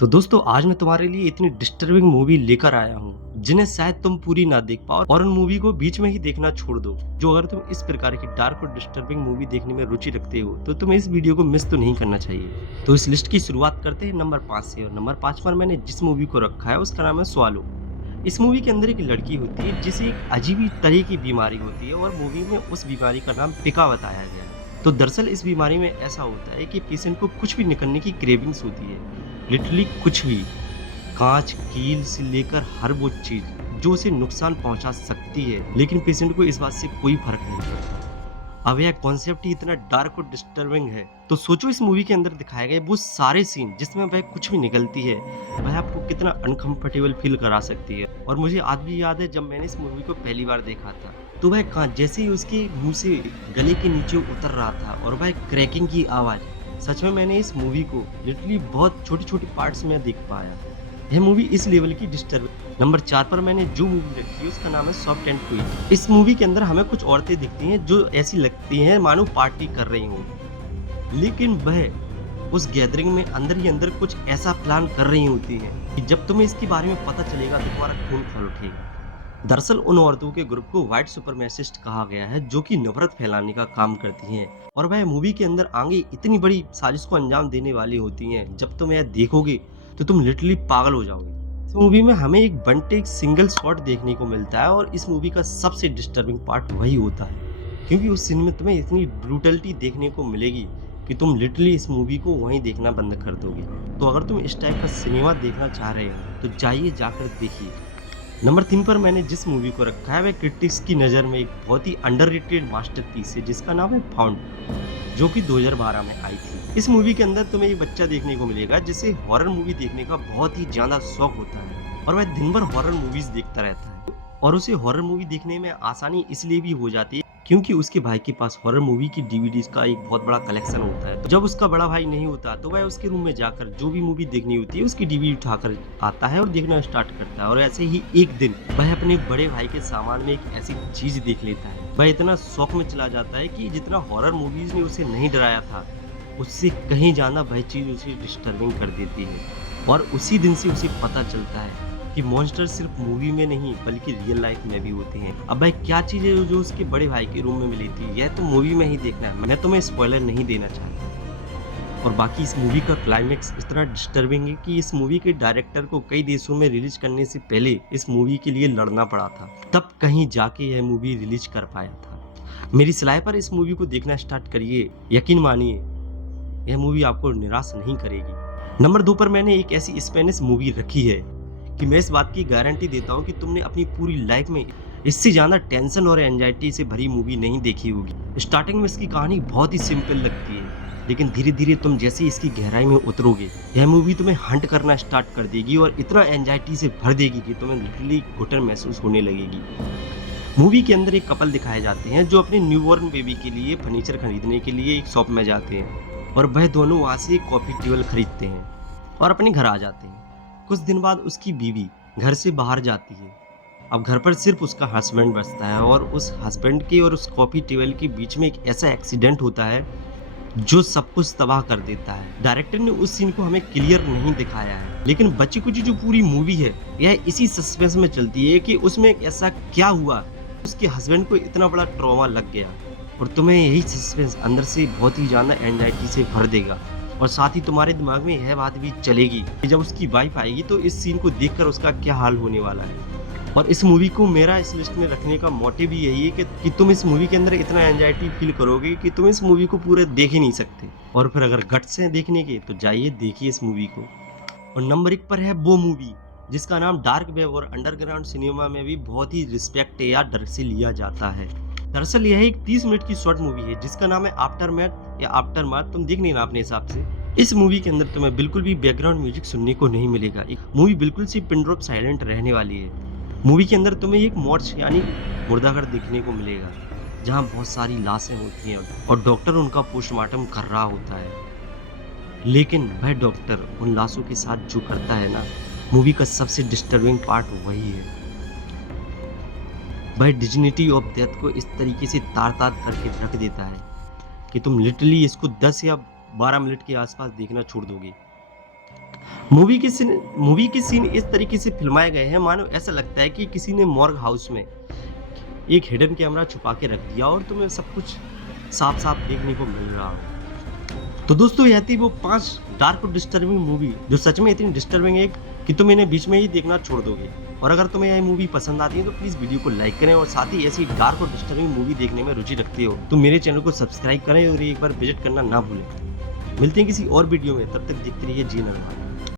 तो दोस्तों आज मैं तुम्हारे लिए इतनी डिस्टर्बिंग मूवी लेकर आया हूँ जिन्हें शायद तुम पूरी ना देख पाओ और उन मूवी को बीच में ही देखना छोड़ दो। जो अगर तुम इस प्रकार की डार्क और डिस्टर्बिंग मूवी देखने में रुचि रखते हो तो तुम्हें इस वीडियो को मिस तो नहीं करना चाहिए। तो इस लिस्ट की शुरुआत करते हैं नंबर 5 से। और नंबर 5 पर मैंने जिस मूवी को रखा है उसका नाम है स्वालो। इस मूवी के अंदर एक लड़की होती है जिसे एक अजीब तरह की बीमारी होती है और मूवी में उस बीमारी का नाम पिका बताया गया है। तो दरअसल इस बीमारी में ऐसा होता है कि पेशेंट को कुछ भी निकलने की क्रेविंग्स होती है, लिटरली कुछ भी, कांच कील से लेकर हर वो चीज जो उसे नुकसान पहुंचा सकती है, लेकिन पेशेंट को इस बात से कोई फर्क नहीं पड़ता। अब यह कॉन्सेप्ट ही इतना डार्क और डिस्टर्बिंग है तो सोचो इस मूवी के अंदर दिखाए गए वो सारे सीन जिसमें वह कुछ भी निकलती है वह आपको कितना अनकंफर्टेबल फील करा सकती है। और मुझे आज भी याद है जब मैंने इस मूवी को पहली बार देखा था तो वह कांच जैसे ही उसके मुंह से गले के नीचे उतर रहा था और वह क्रैकिंग की आवाज, सच में मैंने इस मूवी को लिटरली बहुत छोटे छोटे पार्ट्स में देख पाया। यह मूवी इस लेवल की डिस्टर्ब। नंबर 4 पर मैंने जो मूवी रखी है उसका नाम है सॉफ्ट एंड क्वीन। इस मूवी के अंदर हमें कुछ औरतें दिखती हैं जो ऐसी लगती हैं मानो पार्टी कर रही हों, लेकिन वह उस गैदरिंग में अंदर ही अंदर कुछ ऐसा प्लान कर रही होती हैं कि जब तुम्हें इसके बारे में पता चलेगा तो तुम्हारा खून खौल उठेगा। दरअसल उन औरतों के ग्रुप को व्हाइट सुपरमैसिस्ट कहा गया है जो कि नफरत फैलाने का काम करती हैं और वह मूवी के अंदर आगे इतनी बड़ी साजिश को अंजाम देने वाली होती हैं, जब तुम यह देखोगे तो तुम लिटरली पागल हो जाओगे। इस मूवी में हमें एक वन टेक सिंगल शॉट देखने को मिलता है और इस मूवी का सबसे डिस्टर्बिंग पार्ट वही होता है क्योंकि उस सीन में तुम्हें इतनी ब्रूटलिटी देखने को मिलेगी कि तुम लिटरली इस मूवी को वहीं देखना बंद कर दोगे। तो अगर तुम इस टाइप का सिनेमा देखना चाह रहे हो तो जाइए जाकर देखिए। नंबर 3 पर मैंने जिस मूवी को रखा है वह क्रिटिक्स की नज़र में एक बहुत ही अंडररेटेड मास्टरपीस है जिसका नाम है फाउंड, जो कि 2012 में आई थी। इस मूवी के अंदर तुम्हें एक बच्चा देखने को मिलेगा जिसे हॉरर मूवी देखने का बहुत ही ज़्यादा शौक होता है और वह दिन भर हॉरर मूवीज देखता रहता है और उसे हॉरर मूवी देखने में आसानी इसलिए भी हो जाती है क्योंकि उसके भाई के पास हॉरर मूवी की डीवीडीज का एक बहुत बड़ा कलेक्शन होता है। तो जब उसका बड़ा भाई नहीं होता तो वह उसके रूम में जाकर जो भी मूवी देखनी होती है उसकी डीवीडी उठाकर आता है और देखना स्टार्ट करता है। और ऐसे ही एक दिन वह अपने बड़े भाई के सामान में एक ऐसी चीज देख लेता है, वह इतना शौक में चला जाता है कि जितना हॉरर मूवीज ने उसे नहीं डराया था उससे कहीं ज्यादा वह चीज उसे डिस्टर्बिंग कर देती है। और उसी दिन से उसे पता चलता है कि मॉन्स्टर सिर्फ मूवी में नहीं बल्कि रियल लाइफ में भी होते हैं। अब भाई क्या चीज है जो उसके बड़े भाई के रूम में मिली थी यह तो मूवी में ही देखना है, मैं तुम्हें स्पॉइलर नहीं देना चाहता। और बाकी इस मूवी का क्लाइमेक्स इतना डिस्टर्बिंग है कि इस मूवी के डायरेक्टर को कई देशों में रिलीज करने से पहले इस मूवी के लिए लड़ना पड़ा था, तब कहीं जाके यह मूवी रिलीज कर पाया था। मेरी सलाह पर इस मूवी को देखना स्टार्ट करिए, यकीन मानिए यह मूवी आपको निराश नहीं करेगी। नंबर 2 पर मैंने एक ऐसी स्पेनिश मूवी रखी है कि मैं इस बात की गारंटी देता हूँ कि तुमने अपनी पूरी लाइफ में इससे ज्यादा टेंशन और एंजाइटी से भरी मूवी नहीं देखी होगी। स्टार्टिंग में इसकी कहानी बहुत ही सिंपल लगती है, लेकिन धीरे धीरे तुम जैसे इसकी गहराई में उतरोगे यह मूवी तुम्हें हंट करना स्टार्ट कर देगी और इतना एंजाइटी से भर देगी कि तुम्हें लिटरली घुटन महसूस होने लगेगी। मूवी के अंदर एक कपल दिखाए जाते हैं जो अपने न्यूबॉर्न बेबी के लिए फर्नीचर खरीदने के लिए एक शॉप में जाते हैं और वह दोनों वहां से एक कॉफी टेबल खरीदते हैं और अपने घर आ जाते हैं। कुछ दिन बाद उसकी बीवी घर से बाहर जाती है। अब घर पर सिर्फ उसका हस्बैंड बचता है और उस हस्बैंड के और उस कॉफी टेबल के बीच में एक ऐसा एक्सीडेंट होता है जो सब कुछ तबाह कर देता है। डायरेक्टर ने उस सीन को हमें क्लियर नहीं दिखाया है, लेकिन बची कुची जो पूरी मूवी है यह इसी सस्पेंस में चलती है कि उसमें ऐसा क्या हुआ उसके हस्बैंड को इतना बड़ा ट्रॉमा लग गया और तुम्हें यही सस्पेंस अंदर से बहुत ही ज्यादा एंजाइटी से भर देगा। और साथ ही तुम्हारे दिमाग में यह बात भी चलेगी कि जब उसकी वाइफ आएगी तो इस सीन को देखकर उसका क्या हाल होने वाला है। और इस मूवी को मेरा इस लिस्ट में रखने का मोटिव भी यही है कि तुम इस मूवी के अंदर इतना एंजाइटी फील करोगे कि तुम इस मूवी को पूरे देख ही नहीं सकते। और फिर अगर गट्स हैं देखने के तो जाइए देखिए इस मूवी को। और नंबर 1 पर है वो मूवी जिसका नाम डार्क वेब और अंडरग्राउंड सिनेमा में भी बहुत ही रिस्पेक्ट या डर से लिया जाता है। दरअसल यह एक 30 मिनट की शॉर्ट मूवी है जिसका नाम है आफ्टरमैथ या आफ्टरमाथ, तुम देख लेना अपने हिसाब से। इस मूवी के अंदर तुम्हें बिल्कुल भी बैकग्राउंड म्यूजिक सुनने को नहीं मिलेगा। मूवी बिल्कुल सी पिन ड्रॉप साइलेंट रहने वाली है। मूवी के अंदर तुम्हें एक मॉर्च यानी मुर्दाघर देखने को मिलेगा जहां बहुत सारी लाशें होती हैं और डॉक्टर उनका पोस्टमार्टम कर रहा होता है। लेकिन वह डॉक्टर उन लाशों के साथ जो करता है ना, मूवी का सबसे डिस्टर्बिंग पार्ट वही है। वह डिग्निटी ऑफ डेथ को इस तरीके से तार तार करके रख देता है कि तुम लिटरली इसको 10 या 12 मिनट के आसपास देखना छोड़ दोगे। मूवी के सीन इस तरीके से फिल्माए गए हैं मानो ऐसा लगता है कि किसी ने मॉर्ग हाउस में एक हिडन कैमरा छुपा के रख दिया और तुम्हें सब कुछ साफ-साफ देखने को मिल रहा हो। तो दोस्तों यह थी वो 5 डार्क और डिस्टर्बिंग मूवी जो सच में इतनी डिस्टर्बिंग है कि तुम इन्हें बीच में ही देखना छोड़ दोगे। और अगर तुम्हें यह मूवी पसंद आती है तो प्लीज़ वीडियो को लाइक करें और साथ ही ऐसी डार्क और डिस्टर्बिंग मूवी देखने में रुचि रखते हो तो मेरे चैनल को सब्सक्राइब करें और एक बार विजिट करना ना भूलें। मिलते हैं किसी और वीडियो में, तब तक देखते रहिए जी नरवाल।